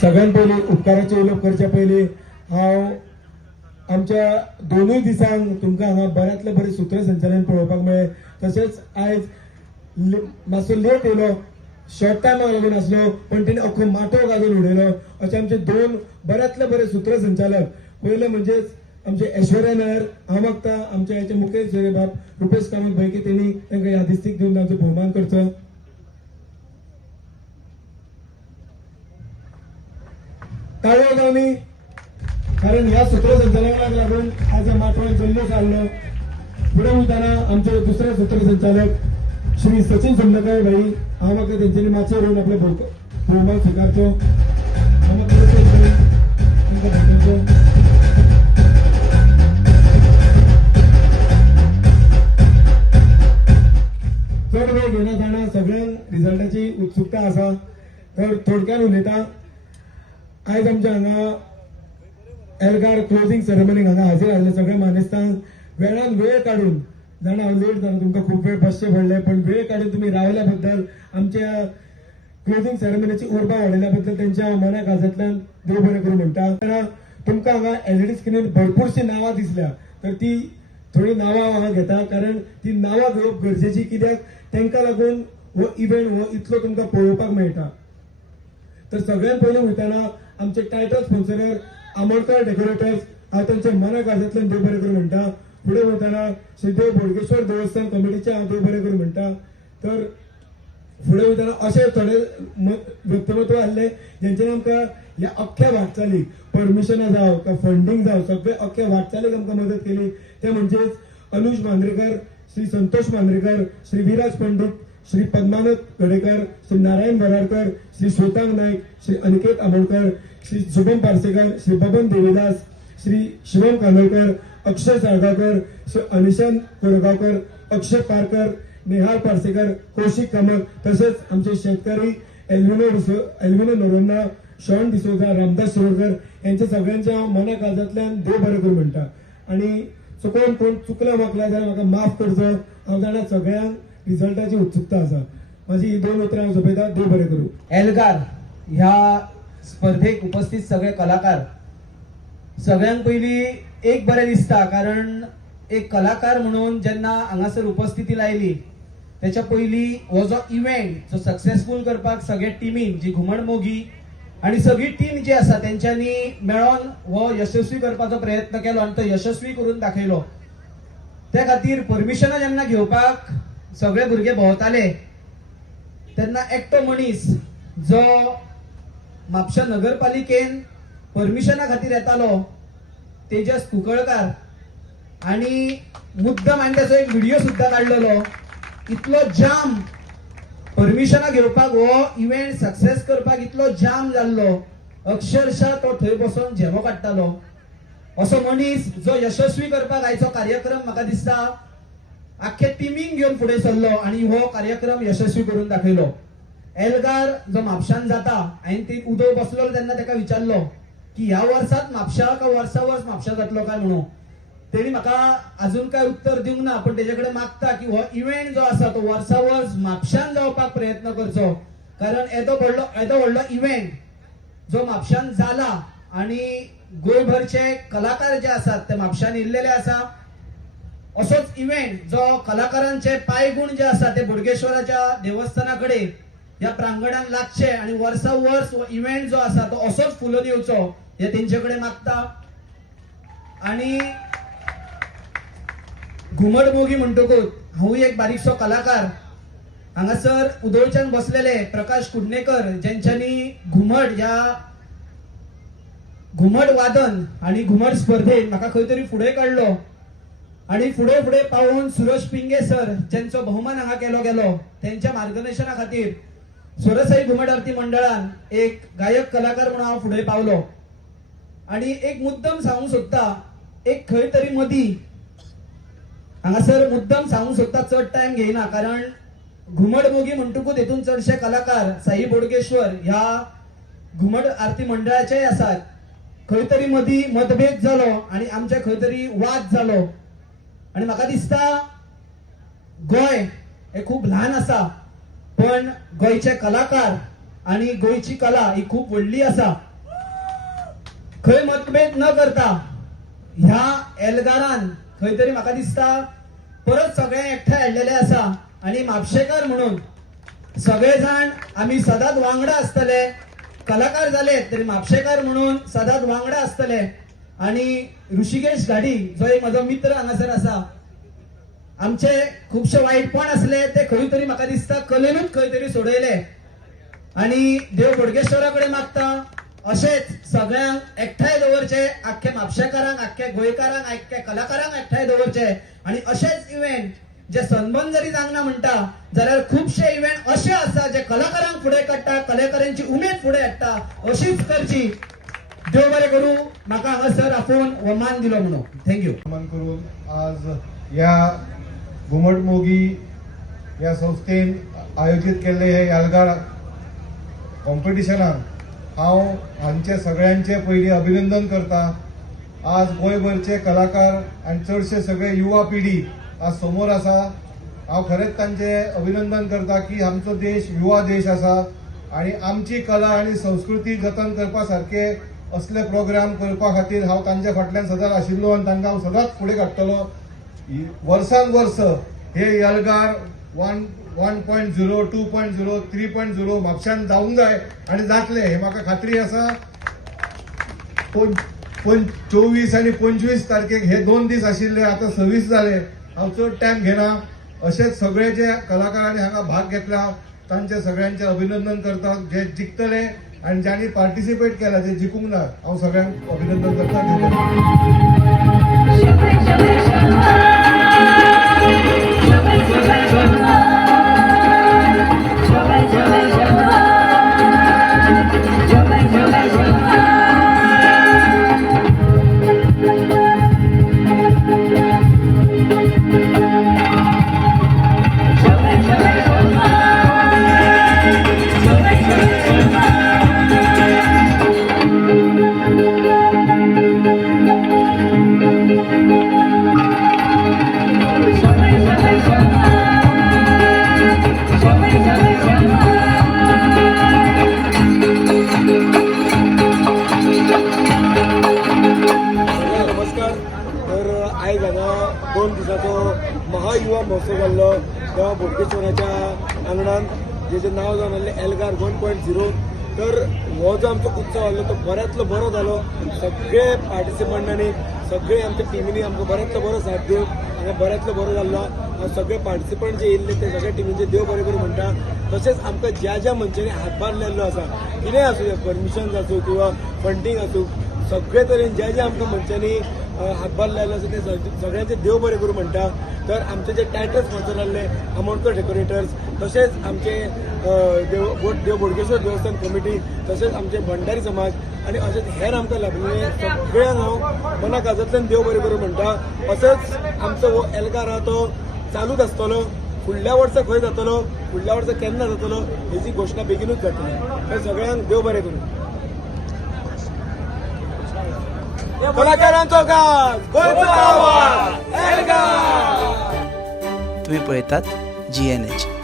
सगळ्यात पयलीं उपकाराचे उलोवप करचे पयलीं हांव आमच्या दोनूय दिसांक तुमकां हांगा बऱ्यांतले बरें सूत्रसंचालन पळोवपाक मेळ्ळें. तशेंच आयज मातसो लेट येयलो, शॉर्ट टायमाक लागून आसलो, पण तेणे अख्खो माटो घालून उडयलो. अशे आमचे दोन बऱ्यांतले बरे सूत्रसंचालक. पयले म्हणजेच आमचे ऐश्वर्या नायर. हांव मागता आमच्या हेचे मुखेल सोयरे बाब रुपेश कामत भाई की तेणी तांकां ह्या दिस्तीक दिवन तांचो भोवमान करचो. ताळयो जावनी, कारण ह्या सूत्रसंचालकाक लागून आज माटवान जल्लोष हाडलो. फुडें वयताना आमचे दुसरे सूत्रसंचालक श्री सचिन संदकर भाई, हांव म्हाका तेंच्यांनी मातशें रोवन आपले भोवमान स्विकारचो. हांव म्हाका रुपेश भाई तांकां भेटवचो. चड वेळ घेना जाणा सगळ्यांक रिजल्टाची उत्सुकता आसा. तर थोडक्यान उलयता, आयज आमच्या हांगा एल्गार क्लोजिंग सेरेमनीक हांगा हाजीर आसले सगळे मानेस्तांक वेळान वेळ काडून, जाणा हांव लेट जालो, तुमकां खूब वेळ बसचें पडलें, पण वेळ काडून तुमी रावल्या बद्दल, आमच्या क्लोजिंग सेरेमनीची उर्बा वाडयल्या बद्दल तेंच्या मना काळजांतल्यान देव बरें करूं म्हणटा. तुमकां हांगा एलईडी स्क्रीनीर भरपूरशीं नांवां दिसल्या, तर ती थोडी नांवां हांगा घेता, कारण ती नांवां घेवप गरजेची, कित्याक तांकां लागून हो इव्हेंट हो इतलो तुमकां पळोवपाक मेळटा. तर सगळ्यात पयलीं वयताना आमचे टायटल स्पॉन्सरर आमोणकर डेकोरेटर्स, हांव तांच्या मना काळजांतल्यान देव बरें करूं म्हणटा. फुडें वयताना श्री देव बोडगेश्वर देवस्थान कमिटीचे हांव देव बरें करूं म्हणटा. तर फुडें वयताना अशे थोडे व्यक्तिमत्व आसले जेंच्यानी आमकां ह्या अख्ख्या वाटचालीक परमिशनां जावं काय फंडींग जावं सगळे अख्ख्या वाटचालीक आमकां मदत केली. ते म्हणजेच अनुज मांद्रेकर, श्री संतोष मांद्रेकर, श्री विराज पंडित, श्री पद्मानाथ गडेकर, श्री नारायण बराडकर, श्री श्वेतांग नायक, श्री अनिकेत आमोणकर, श्री शुभम पार्सेकर, श्री बबन देवीदास, श्री शिवम कानोळकर, अक्षय साळगांवकर, श्री अनिशांत कोरगांवकर, अक्षय पारकर, नेहाल पार्सेकर, कौशिक कामत, तसेच आमचे शेतकरी एल्विनो नरोन्ना, शॉन डिसोजा, रामदास शिरोडकर यांच्या सगळ्यांच्या हांव मना काळजांतल्यान देव बरें करूं म्हणटा. आनी चुकून कोण चुकला वाकला जाल्यार म्हाका माफ करचो. हांव जाणा सगळ्यांक रिजल्टाची उत्सुकता आसा. माझी ही दोन उतरां हांव सोंपयता. देव बरें करूं. एल्गार ह्या स्पर्धेक उपस्थित सगळे कलाकार, सगळ्यांत पयली एक बरें दिसता, कारण एक कलाकार म्हणून जेन्ना हांगासर उपस्थिती लायली त्याच्या पयली हो जो इव्हेंट जो सक्सेसफुल करपाक सगळे टिमीन, जी घुमट मोगी आणि सगळी टीम जी आसा तेंच्यांनी मेळोन हो यशस्वी करपाचो प्रयत्न केलो आणि तो यशस्वी करून दाखयलो. त्या खातीर परमिशनां जेन्ना घेवपाक सगळे भुरगे भोंवताले तेन्ना एकटो मनीस जो म्हापशा नगरपालिकेन परमिशना खातीर येतालो, तेजस कुंकळकार, आणि मुद्दम हांवें ताचो एक व्हिडिओ सुद्दां काडलेलो. इतलो जाम परमिशनां घेवपाक हो इव्हेंट सक्सेस करपाक इतलो जाम जाल्लो, अक्षरशः तो थंय बसून झेमो काडटालो. असो मनीस जो यशस्वी करपाक आयचो कार्यक्रम म्हाका दिसता आख्खे टिमीक घेवन फुडें सरलो आणि हो कार्यक्रम यशस्वी करून दाखयलो. एल्गार जो म्हापशान जाता, हांवें ती उदो बसलो तेन्ना ताका विचारलो की ह्या वर्सात म्हापशा का वर्सा वर्स म्हापशा जातलो काय म्हणून. तेणी म्हाका अजून काय उत्तर दिवंक ना, पण तेजे कडेन मागता की हो इव्हेंट जो आसा तो वर्सा वर्स म्हापशान जावपाक प्रयत्न करचो, कारण येदो व्हडलो इव्हेंट जो म्हापशान जाला आणि गोंयभरचे कलाकार जे आसात ते म्हापशान येयल्लेले आसा. असोच इव्हेंट जो कलाकारांचे पायगुण जे आसा ते बोडगेश्वराच्या देवस्थाना कडेन ह्या प्रांगणान लागचे आणि वर्सा वर्स हो इव्हेंट जो आसा तो असोच फुलोवन येवचो हे तेंचे कडेन मागता. आणि घुमट मोगी म्हणटकूच हांवूय एक बारीकसो कलाकार. हांगासर उदोळच्यान बसलेले प्रकाश कुडणेकर, ज्यांच्यांनी घुमट ह्या घुमट वादन आणि घुमट स्पर्धेत म्हाका खंय तरी फुडें काडलो आणि फुडें फुडें पावून सुरेश पिंगे सर, ज्यांचो भोवमान हांगा केलो गेलो, त्यांच्या मार्गदर्शना खातीर स्वरसाई घुमट आरती मंडळान एक गायक कलाकार म्हणून हांव फुडें पावलो. आणि एक मुद्दम सांगूंक सोदता, एक खंय तरी मदीं हांगासर मुद्दम सांगूंक सोदता, चड टायम घेयना, कारण घुमट मोगी म्हणटकूच हेतून चडशे कलाकार साई बोडगेश्वर ह्या घुमट आरती मंडळाचे आसात. खंय तरी मदीं मतभेद जालो आणि आमचे खंय तरी वाद जालो आणि म्हाका दिसता गोंय हे खूप लहान आसा, पण गोंयचे कलाकार आणि गोंयची कला ही खूप व्हडली आसा. खंय मतभेद न करता ह्या एल्गारान खंय तरी म्हाका दिसता परत सगळे एकठांय हाडलेले आसा आणि म्हापशेकार म्हणून सगळे जाण आम्ही सदांच वांगडा आसतले. कलाकार जाले तरी म्हापशेकार म्हणून सदांच वांगडा आसतले. आणि ऋषिकेश घाडी जो एक म्हजो मित्र हांगासर आसा, आमचे खुबशे वायटपण असले ते खंय तरी म्हाका दिसता कलेनूच खंय तरी सोडयले. आणि देव बोडगेश्वरा कडेन मागता अशेच सगळ्यांक एकठांय दवरचे, आख्ख्या म्हापशेकारांक, आख्ख्या गोंयकारांक, आख्ख्या कलाकारांक एकठांय दवरचे. आणि अशेच इव्हेंट जे सनबर्न जरी जावना म्हणटा जाल्यार खुबशे इव्हेंट असे आसा जे कलाकारांक फुडें काडटा, कलाकारांची उमेद फुडें हाडटा. अशीच करची. देव बरें करूं. म्हाका हांगासर आपोवन हो मान दिलो म्हणून थँक्यू. मान करून आज या घुमटमोगी या संस्थेन आयोजित केल्ले हे एल्गार कॉम्पिटिशनाक हांचे सगळ्यांचे पयलीं अभिनंदन करता. आज गोंयभरचे कलाकार आनी चडशे सगळे युवा पिढी आज समोर आसा. हांव खरेंच तांचे अभिनंदन करता की आमचो देश युवा देश आसा आणि आमची कला आणि संस्कृती जतन करपा सारखे असले प्रोग्राम करपा खातीर हांव तांच्या फाटल्यान सदांच आशिल्लो आनी तांकां हांव सदांच फुडें काडटलो. वर्सान वर्स हे एल्गार 1.0, 2.0, 3.0 म्हापशान जावंक जाय आनी जातले हे म्हाका खात्री आसा. 24 आनी 25 तारखेक हे 2 दीस आशिल्ले, आता 26 जाले. हांव चड टायम घेना. अशेच सगळे जे कलाकारांनी हांगा भाग घेतला तांचे सगळ्यांचे अभिनंदन करता. जे जिखतले आणि ज्यांनी पार्टिसिपेट केला जे जिखूंक ना हांव सगळ्यांक अभिनंदन करता. नमस्कार. तर आयज हांगा 2 दिसाचो महायुवा महोत्सव जाल्लो त्या बोडगेश्वराच्या आंगणान जेचें नांव जावन आसलें एल्गार 1.0. तर हो जो आमचो उत्सव आसलो तो बऱ्यांतलो बरो जालो. सगळे पार्टिसिपंटांनी सगळे आमच्या टिमीनी आमकां बऱ्यांतलो बरो साथ दिवन हांगा बऱ्यांतलो बरो जाल्लो. सगळे पार्टिसिपंट जे येयल्ले ते सगळे टिमीचे देव बरें करूं म्हणटा. तशेंच आमकां ज्या ज्या मनशांनी हातभार लायल्लो आसा, कितेंय आसूं, परमिशन्स आसूं किंवा फंडींग आसूं, सगळे तरेन ज्या ज्या आमकां मनशांनी हातभार लायलो आसा ते सगळ्यांचे देव बरें करूं म्हणटा. तर आमचे जे टायटल स्पॉन्सर आसले आमोणकर डेकोरेटर्स, तशेंच आमचे देव बोडगेश्वर देवस्थान कमिटी, तशेंच आमचे भंडारी समाज आणि अशेंच हेर आमकां लाभिल्ले सगळ्यांक हांव मना काळजांतल्यान देव बरें करूं म्हणटा. असोच आमचो हो एल्गार आहा तो चालूच आसतलो. फुडल्या वर्सा खंय जातलो, फुडल्या वर्सा केन्ना जातलो हेची घोशणा बेगीनूच जातली. तर सगळ्यांक देव बरें करूं. कलाकारांचो गाज, गोंयचो आवाज, एल्गार. तुम्ही पळयतात GNH.